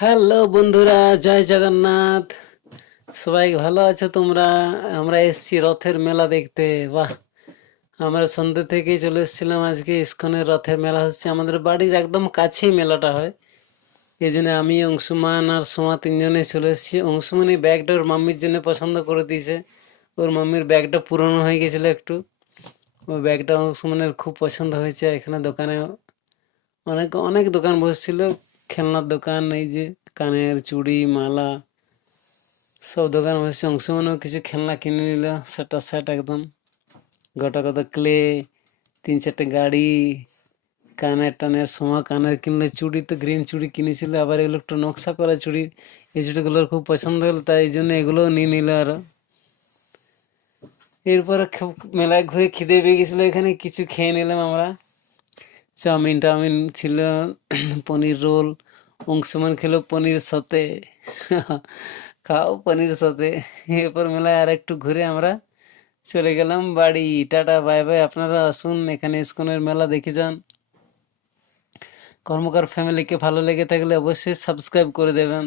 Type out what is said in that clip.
Hello বন্ধুরা, জয় জগন্নাথ। সবাই ভালো আছো তোমরা? আমরা এসছি রথের মেলা দেখতে। বাহ! আমরা সন্ধ্যে থেকেই চলে এসেছিলাম। আজকে ইস্কনের রথের মেলা হচ্ছে, আমাদের বাড়ির একদম কাছেই মেলাটা হয়। এই জন্য আমি, অংশুমান আর সোমা তিনজনে চলে এসেছি। অংশুমান এই ব্যাগটা ওর মাম্মির জন্য পছন্দ করে দিয়েছে। ওর মাম্মির ব্যাগটা পুরনো হয়ে গেছিল একটু। ওই ব্যাগটা অংশুমানের খুব পছন্দ হয়েছে। এখানে দোকানে অনেক অনেক দোকান বসছিল, খেলনার দোকান, এই যে কানের চুড়ি, মালা, সব দোকান বসেছে। অংশমানও কিছু খেলনা কিনে নিল, সেটা সেট একদম গোটা কত ক্লে, 3-4টে গাড়ি, কানের টানের সময় কানের কিনলে, চুড়ি তো গ্রিন চুড়ি কিনেছিল, আবার এগুলো একটু নকশা করা চুড়ি। এই চুড়িগুলোর খুব পছন্দ হলো, তাই এই জন্য এগুলোও নিয়ে নিল আরো। এরপরে মেলায় ঘুরে খিদে পেয়ে গেছিলো, এখানে কিছু খেয়ে নিলাম আমরা। চাউমিন টাউমিন ছিল, পনির রোল। অংশমান খেলো পনির সাথে। খাও পনির সাথে। এরপর মেলায় আর একটু ঘুরে আমরা চলে গেলাম বাড়ি। Tata bye bye. আপনারা আসুন, এখানে ইস্কনের মেলা দেখে যান। কর্মকার ফ্যামিলিকে ভালো লেগে থাকলে অবশ্যই সাবস্ক্রাইব করে দেবেন।